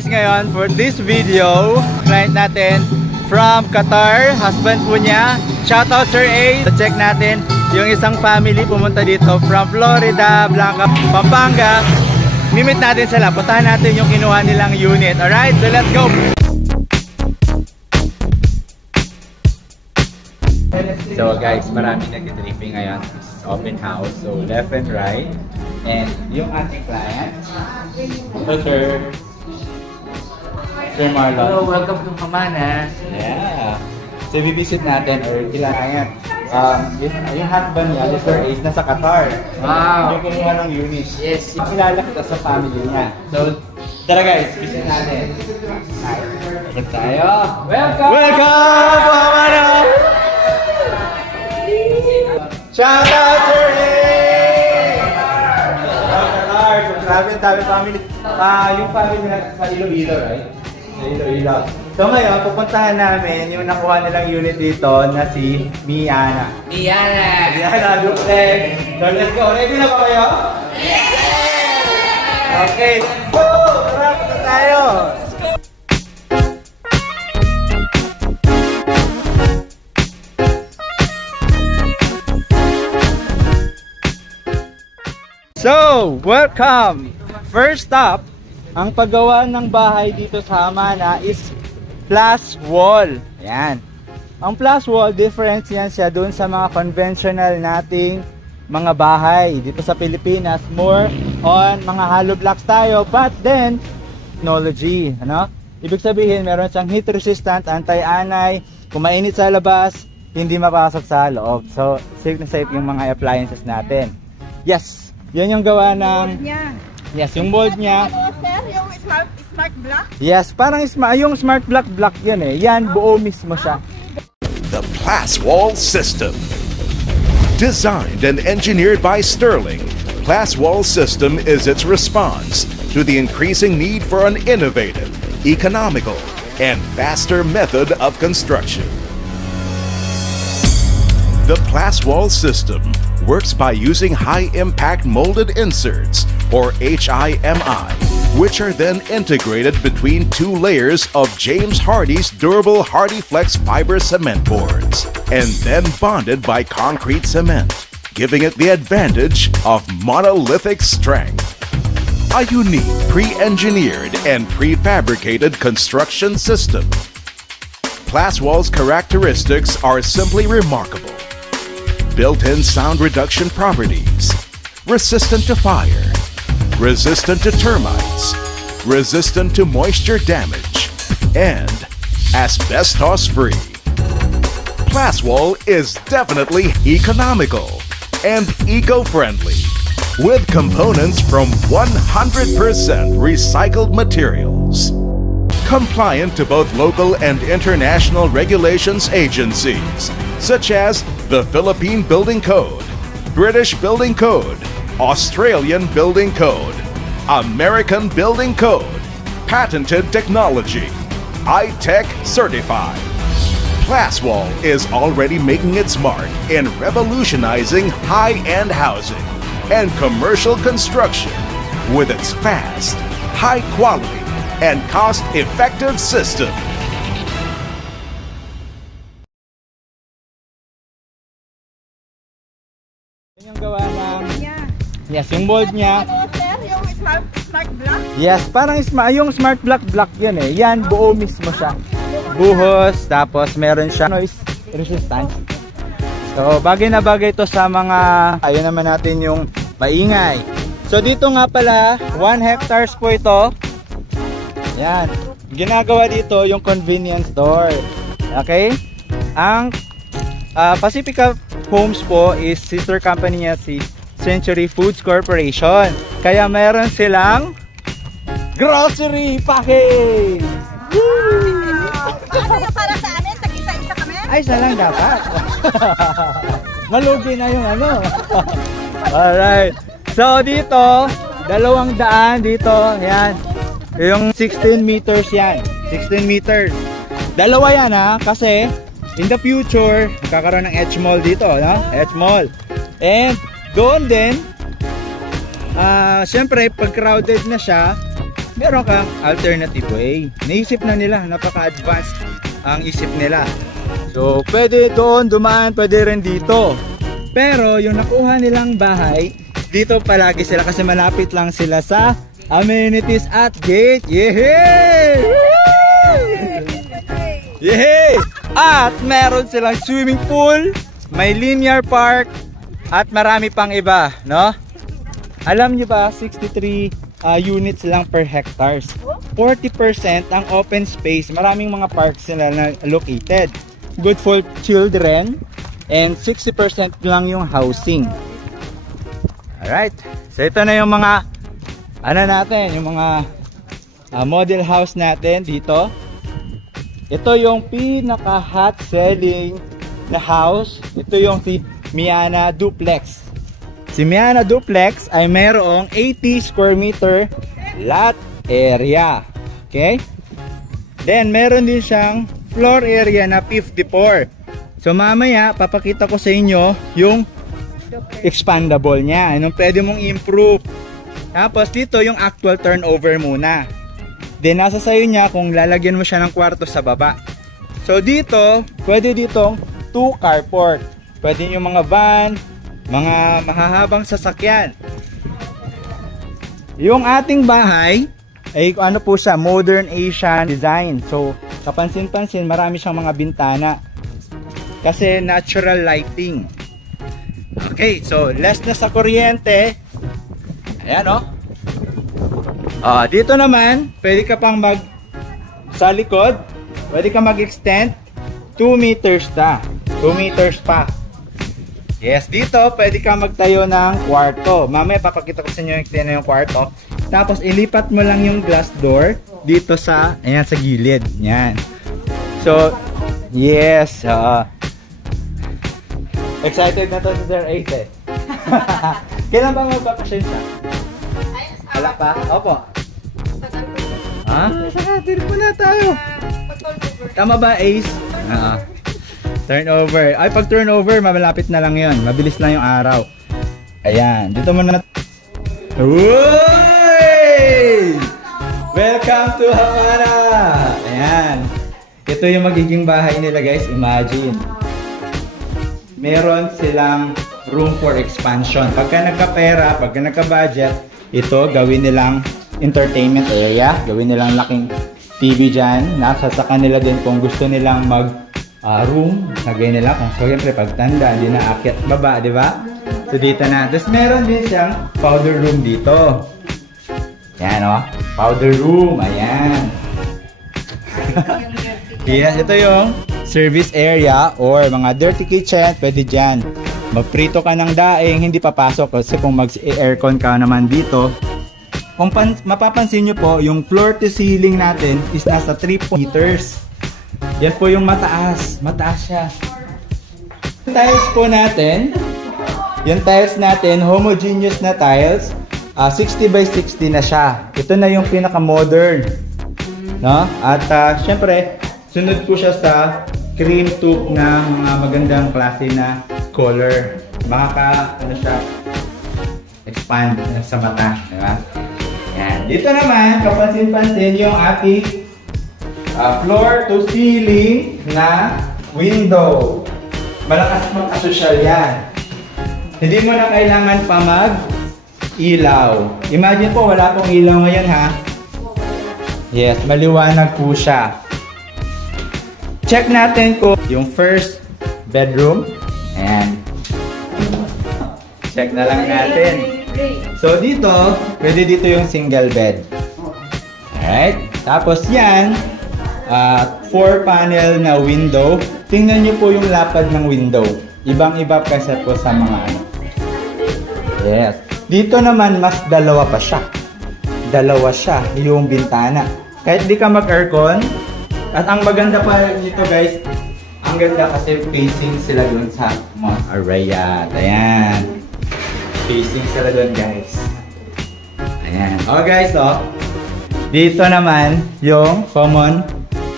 guys, ngayon for this video, client natin from Qatar, husband po niya. Shoutout Sir A. So check natin yung isang family pumunta dito from Florida, Blanca, Pampanga. Mimit natin sila, puntahan natin yung kinuha nilang unit. Alright, so let's go! So guys, marami nag-tripping ngayon. It's open house, so left and right. And yung ating client, Sir Marlon. Hello, welcome to Pamanas. Yeah. So visit natin or kailangan yung husband niya, Mr. Ace, nasa Qatar. Wow. Yung kumuha ng unit. Yes. Kilala kita sa family niya. So, tara guys, visit natin. Hi. Tayo. Welcome! Welcome! Pamanas! Shout out, Sir Ace! Qatar. So, grabe family. Yung family nila sa Iloilo, right? Sa Iloilo. So ngayon, pupuntahan namin yung nakuha nilang unit dito na si Miana. Miana, duplex. So let's go. Ready na ba kayo? Yeah! Okay. Woo! Tara, punta tayo! So, welcome! First up, ang paggawa ng bahay dito sa Hamana is plus wall. Ayan. Ang plus wall, difference yan siya dun sa mga conventional nating mga bahay. Dito sa Pilipinas, more on mga hollow blocks tayo. But then, technology. Ano? Ibig sabihin, meron siyang heat resistant, anti-anay. Kung mainit sa labas, hindi mapasok sa loob. So, safe na safe yung mga appliances natin. Yes! Yan yung gawa ng... Yes, yung mold niya. Yung smart block? Yes, parang yung smart block yun eh. Yan, buo mismo siya. The Plaswall System. Designed and engineered by Sterling, Plaswall System is its response to the increasing need for an innovative, economical, and faster method of construction. The Plaswall System works by using high-impact molded inserts, or HIMI, which are then integrated between two layers of James Hardie's durable HardieFlex fiber cement boards, and then bonded by concrete cement, giving it the advantage of monolithic strength. A unique pre-engineered and prefabricated construction system. Plaswall's characteristics are simply remarkable. Built-in sound reduction properties, resistant to fire, resistant to termites, resistant to moisture damage, and asbestos-free. Plaswall is definitely economical and eco-friendly, with components from 100% recycled materials. Compliant to both local and international regulations agencies, such as the Philippine Building Code, British Building Code, Australian Building Code, American Building Code, patented technology, I-Tech certified. Plaswall is already making its mark in revolutionizing high-end housing and commercial construction with its fast, high-quality, and cost-effective system. Yung gawa ng... Yes, yung mold niya. Yung smart block? Yes, parang yung smart block yun eh. Yan, buo mismo siya. Buhos, tapos meron siya noise resistance. So, bagay na bagay ito sa mga... Ayun naman natin yung maingay. So, dito nga pala, 1 hectares po ito. Yan. Ginagawa dito yung convenience store. Okay? Ang Pacifica Homes po is sister company niya si Century Foods Corporation. Kaya meron silang grocery package! Ano yung para sa amin? Tag-isa-isa kami? Ay, isa lang dapat. Malugi na yung ano. Alright. So, dito, 200 dito. Yan. Yung 16 meters yan. 16 meters. Dalawa yan ha. Kasi, in the future, magkakaroon ng H-Mall dito. No? H-Mall. And, doon din, syempre, pag crowded na siya, meron kang alternative way. Naisip na nila, napaka-advanced ang isip nila. So, pwede doon dumaan, pwede rin dito. Pero yung nakuha nilang bahay, dito palagi sila kasi malapit lang sila sa amenities at gate. Yehey! Yehey! At meron silang swimming pool, may linear park, at marami pang iba, no? Alam nyo ba, 63 units lang per hectares. 40% ang open space. Maraming mga parks sila na located. Good for children. And 60% lang yung housing. Alright. So ito na yung mga ano natin, yung mga model house natin dito. Ito yung pinaka hot selling na house. Ito yung si Miana Duplex. Si Miana Duplex ay mayroong 80 square meter lot area. Okay? Then meron din siyang floor area na 54. So mamaya papakita ko sa inyo yung expandable niya. Anong pwede mong improve. Tapos dito yung actual turnover muna. Then nasa sayo niya kung lalagyan mo siya ng kwarto sa baba. So dito, pwede ditong 2 carport. Pwede yung mga van, mga mahahabang sasakyan. Yung ating bahay ay ano po siya, modern Asian design. So kapansin-pansin marami siyang mga bintana. Kasi natural lighting. Okay, so less na sa kuryente. Ayan o. Dito naman, pwede ka pang sa likod, pwede ka mag-extend 2 meters na. 2 meters pa. Yes, dito pwede ka magtayo ng kwarto. Mamaya papakita ko sa inyo yung kwarto. Tapos ilipat mo lang yung glass door dito sa, ayan, sa gilid. Yan. So, yes. Excited na to si Sir Ace eh. Kailan ba magbakasyon siya? Wala pa? Opo. Ha? Saka, tira po na tayo. Tama ba, Ace? Turnover. Ay, pag turnover, malapit na lang yun. Mabilis lang yung araw. Ayan. Dito muna. Uy! Welcome to Hamana! Ayan. Ito yung magiging bahay nila, guys. Imagine. Meron silang room for expansion. Pagka nagka-pera, pagka nagka-budget, ito gawin nilang entertainment area. Gawin nilang laking TV dyan. Nasa sa kanila din kung gusto nilang room. Lagay nila kung siyempre pagtanda, hindi na akyat baba, di ba? So dito na. Tapos meron din siyang powder room dito. Yan o. Powder room. Ayan. Yes, ito yung service area or mga dirty kitchen, pwede dyan. Magprito ka ng daing, hindi papasok kasi kung mag-aircon ka naman dito. Kung mapapansin nyo po, yung floor to ceiling natin is nasa 3 meters. Yan po yung mataas. Mataas siya. Yung tiles po natin, yung tiles natin, homogeneous na tiles, 60 by 60 na siya. Ito na yung pinaka-modern. No? At syempre, sunod po siya sa cream tube na mga magandang klase na color. Ano siya, expand sa mata, di ba? Yan. Dito naman, kapansin-pansin yung ating floor to ceiling na window. Malakas mag-asosyal yan. Hindi mo na kailangan pa mag-ilaw. Imagine po, wala pong ilaw ngayon ha. Yes, maliwanag po siya. Check natin ko yung first bedroom. Ayan. Check na lang natin. So dito, pwede dito yung single bed. Alright. Tapos yan, 4 panel na window. Tingnan nyo po yung lapad ng window. Ibang-iba kasi po sa mga ano. Yes. Dito naman, mas dalawa pa siya. Dalawa siya yung bintana. Kahit di ka mag-aircon. At ang maganda pa nito guys, ang ganda kasi facing sila dun sa Mount Arayat. Ayan. Facing sila dun guys. Ayan. O guys, dito naman yung common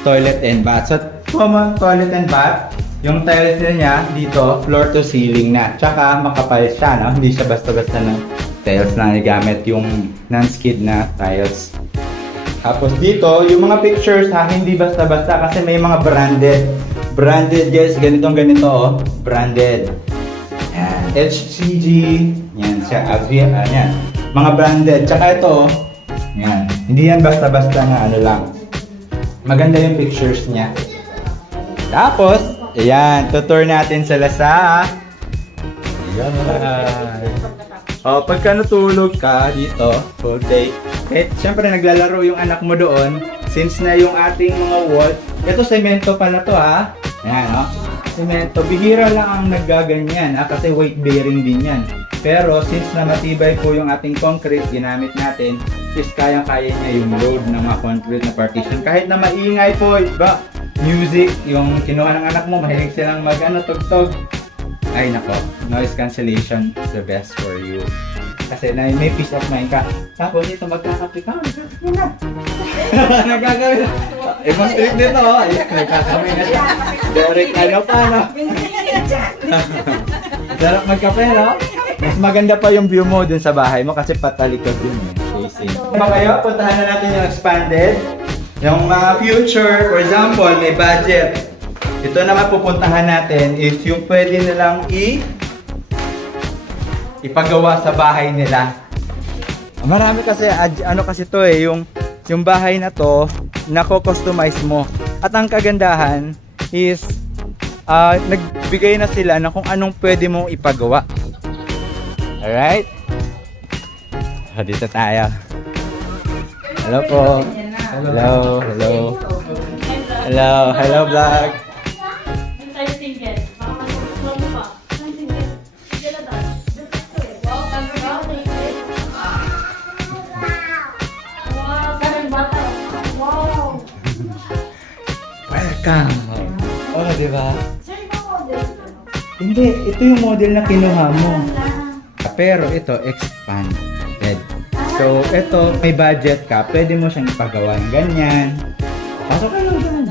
toilet and bath. So, common toilet and bath, yung tiles niya dito, floor to ceiling na. Tsaka makapal siya, no? Hindi siya basta-basta ng tiles na nagamit, yung non-skid na tiles. Tapos dito, yung mga pictures ha, hindi basta-basta kasi may mga branded. Branded guys, ganitong ganito oh. Branded. Yan. HCG. Yan. Yan. Mga branded. Tsaka ito oh. Yan. Hindi yan basta-basta na ano lang. Maganda yung pictures niya. Tapos, ayan. Tutur natin sila sa... Ayan. O, pagka natulog ka dito, full day. Kahit syempre naglalaro yung anak mo doon, since na yung ating mga wall, ito semento pala to ha. Ayan o. Semento. Bihira lang ang naggaganyan ha, kasi weight bearing din yan. Pero since na matibay po yung ating concrete ginamit natin, is kayang-kaya niya yung load ng mga concrete na partition. Kahit na maingay po, iba, music, yung kinuha ng anak mo, mahilig silang tugtog. Ay nako, noise cancellation is the best for you. Kasi na may peace of mind ka. Tapos ito magkakape ka. Nagkakape. Ibang trick dito oh. Nagkakape na siya. Derek ano pa no? Sarap magkape no? Mas maganda pa yung view mo dun sa bahay mo kasi patalikod dun eh. Facing. Kayo, puntahan na natin yung expanded. Yung mga future, for example, may budget. Ito naman pupuntahan natin is yung pwede nilang ipagawa sa bahay nila. Marami kasi, ano kasi to eh, yung bahay na to, nako-customize mo. At ang kagandahan is, nagbigay na sila na kung anong pwede mong ipagawa. Alright? Dito tayo. Hello po. Hello, hello. Hello, hello vlog. Welcome! Oh, diba? Hindi, ito yung model na kinuha mo. Pero ito, expanded. So, ito, may budget ka. Pwede mo siyang ipagawa ng ganyan. Pasok ka lang dyan.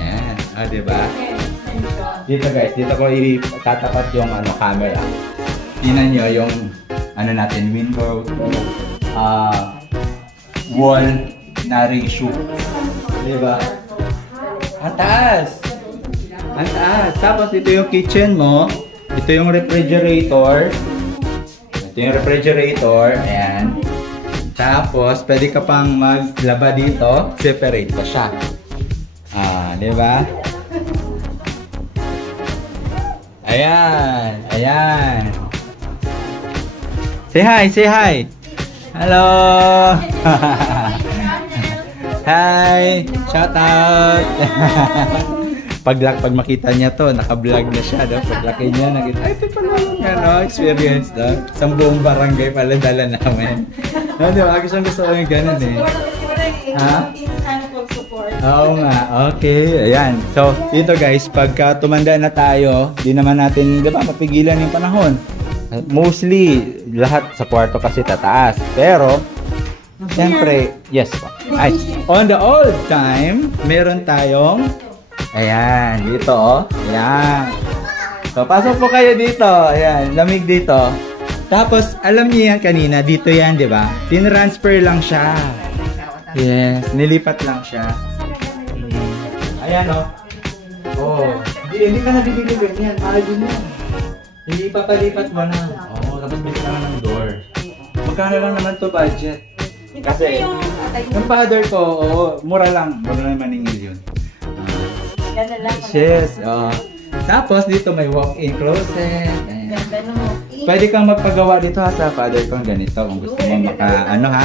Ayan. Oh, diba? Dito guys, dito ko itatapat yung camera. Tingnan nyo yung natin, window, wall na ratio. Diba? Ang taas! Ang taas! Tapos ito yung kitchen mo. Ito yung refrigerator. Ito yung refrigerator. Ayan. Tapos, pwede ka pang maglaba dito. Separate pa siya. Diba? Ayan. Ayan. Say hi! Say hi! Hello! Hi! Shout out! Pag makita niya to, naka-vlog na siya. Pag-laki niya, nakita, ay, ito pala yung experience. Isang buong barangay pala dala namin. Di ba? Gusto ko yung ganun eh. Ha? Oo nga. Okay. Ayan. So, dito guys, pagka tumanda na tayo, di naman natin, di ba, mapigilan yung panahon. Mostly, lahat sa kwarto kasi tataas. Pero, siyempre, yes po. Ay, on the old time, meron tayong, ayan, dito oh. Ayan. So, pasok po kayo dito. Ayan, lamig dito. Tapos, alam niyo yan kanina, dito yan, di ba? Tinransfer lang siya. Yes, nilipat lang siya. Ayan oh. Oh, hindi ka na bibili yan. Mahal din yan. Hindi papalipat mo na. Oh, tapos bigyan naman ng door. Magkano lang naman to budget? Kasi, yung father ko, mura lang. Mura lang maningil yun. Yes. Tapos, dito may walk-in closet. Pwede kang magpagawa dito ha sa father ko ganito. Kung gusto mo ha.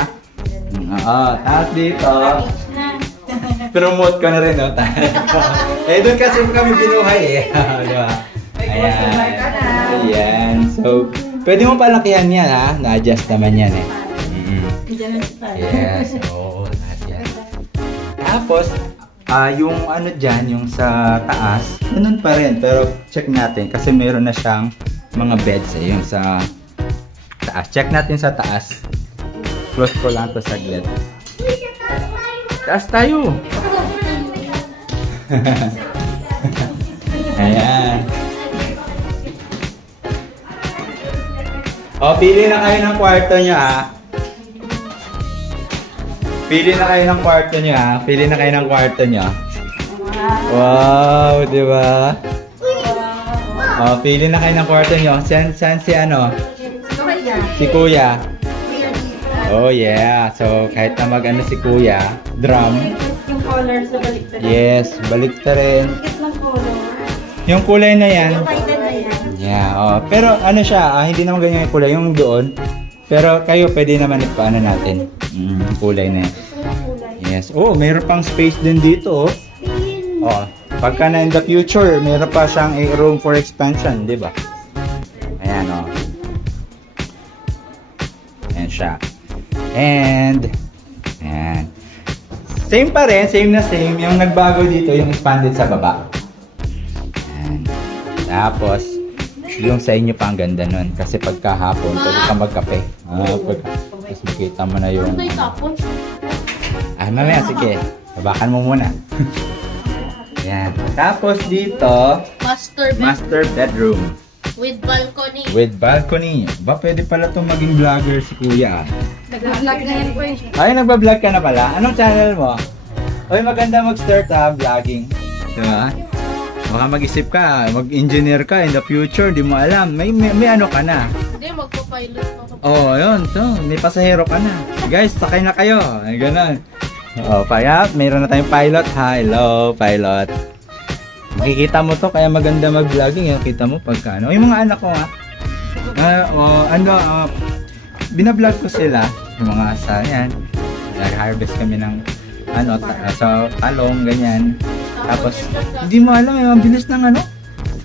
Tapos dito, promote ko na rin, no? Doon kasi kami binuhay eh. Diba? Ayan. So, pwede mo palakihan yan ha. Na-adjust naman yan eh. Yes, tapos, yung dyan, yung sa taas, ganun pa rin. Pero check natin kasi meron na siyang mga beds eh, yung sa taas. Check natin sa taas. Close ko lang to saglit. Taas tayo! Ayan. Pili na kayo ng kwarto nyo ha. Pili na kayo ng kwarto nyo ha. Pili na kayo ng kwarto nyo. Wow, di ba? Oh, pili na kayo ng kwarto nyo. Saan si ano? Si Kuya. Oh yeah. So kahit na mag-ano si Kuya, drum. Yung color sa baliktad. Yes, baliktad rin. Ng color. Yung kulay na yan. Yung painted na yan. Yeah, oh. Pero ano siya, hindi naman ganyan yung kulay, yung doon. Pero kayo pwede naman ipaano natin. Kulay na yan. Yes. Oh, mayroon pang space din dito, oh. Oh, pagka na in the future, mayroon pa siyang a room for expansion, di ba? Ayan, oh. Ayan siya. And, ayan. Same pa rin, same na same. Yung nagbago dito, yung expanded sa baba. Ayan. Tapos, yung sa inyo pa ang ganda nun. Kasi pagkahapon, pwede ka magkape. Tapos makita mo na yung... Ay, mamaya, sige. Babakan mo muna. Ayan. Tapos dito, master bedroom. With balcony. With balcony. Ba, pwede pala itong maging vlogger si Kuya. Nag-vlog na yan po eh. Ay, nagba-vlog ka na pala? Anong channel mo? Uy, maganda mag-start ha, vlogging. Diba? Baka mag-isip ka, mag-engineer ka in the future, di mo alam. May ano ka na. Hindi, magpa-pilot ako. Oh, yun. So, may pasahero ka na. Guys, sakay na kayo. Ay, ganun. Oh, kaya, mayroon na tayong pilot. Hello, pilot. Makikita mo to, kaya maganda mag-vlogging. Kita mo pagka ano. Yung mga anak ko nga. Binablog ko sila. Yung mga asa, yan. Nag-harvest kami ng ano, sa talong, ganyan. Tapos, hindi mo alam, may mabilis ng ano,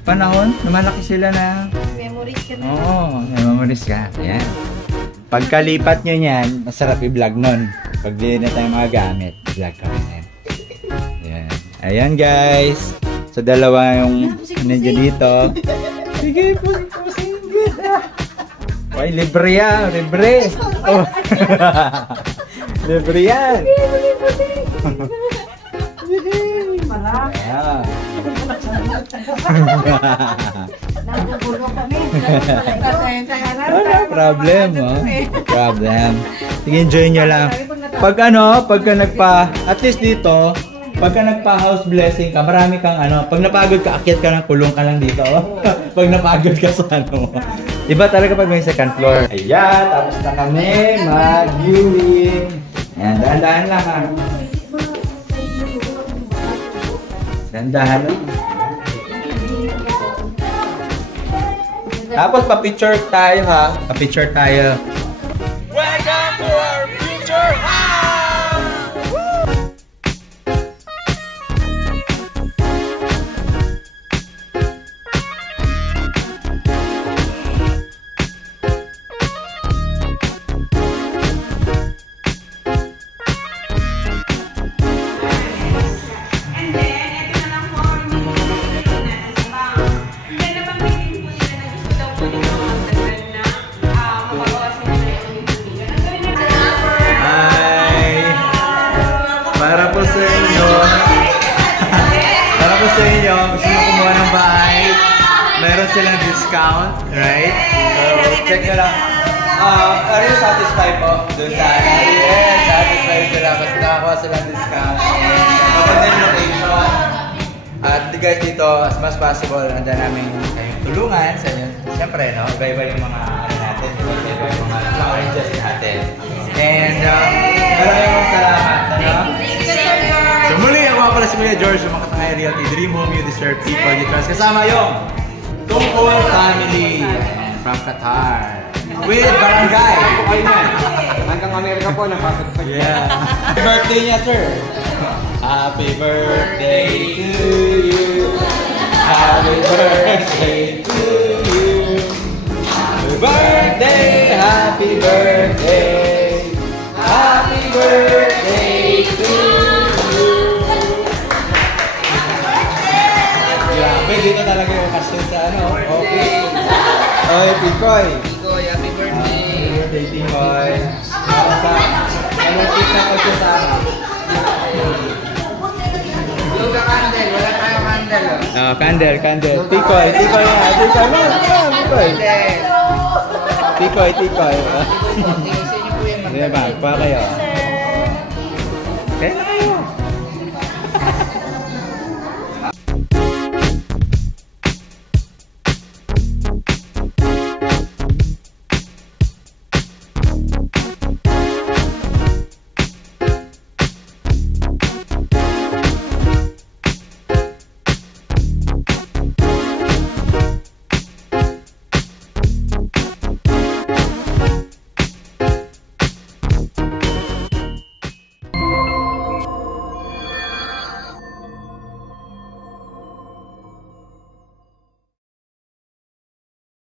panahon. Lumalaki sila na... Memories ka na. Oo, may memories ka. Ayan. Pagkalipat nyo yan, masarap i-vlog nun. Pag di na tayo mga gamit, vlog kami yan. Ayan. Ayan guys. So, dalawa yung nandiyan dito. Sige, pusing. Ay, libre yan. Libre. Oh. Libre yan. Ayan. Nagugulo kami. Wala problem, oh. Problem. Sige, enjoy nyo lang. Pagka at least dito, pagka nagpa-house blessing ka, marami kang ano, pag napagod ka, akyat ka ng kulong ka lang dito. Pag napagod ka sa ano. Iba talaga pag may second floor. Ayan, tapos na kami mag-viewing. Ayan, dahan-dahan lang ha. Dahan-dahan lang. Tapos pa-picture tayo ha. Pa-picture tayo. Welcome to our future house! Sa inyo, gusto nyo kumuha ng bahay, meron silang discount, right? So, check nyo lang. Are you satisfied po? Doon sa yes, satisfied sila kasi nakakuha silang discount. Maganda yung location. At guys, dito, as much possible, nandiyan namin kayong tulungan sa inyo. Siyempre, no? Iba-iba yung mga ano natin, iba-iba yung mga challenges natin. And, maraming salamat, ano? So muli, ako pala si Kuya George, yung Makatangay Realty Dream Home You Deserve People You Trust. Kasama yung Tungkol Family from Qatar with Barangay. Hanggang Amerika po, napasok pa. Yeah. Happy birthday niya, sir. Happy birthday to you. Happy birthday to you. Happy birthday, happy birthday. Happy birthday to you. Dito talaga yung pasyon sa ano. Okay. Oy, Pikoy. Pikoy, happy birthday. Happy birthday, Pikoy. Malapit na pagsasama. Yung candle, wala tayong candle. Candle. Pikoy na. Pikoy. Pikoy. Tingin sa inyo po yung Diba, pa kayo. Kaya na kayo.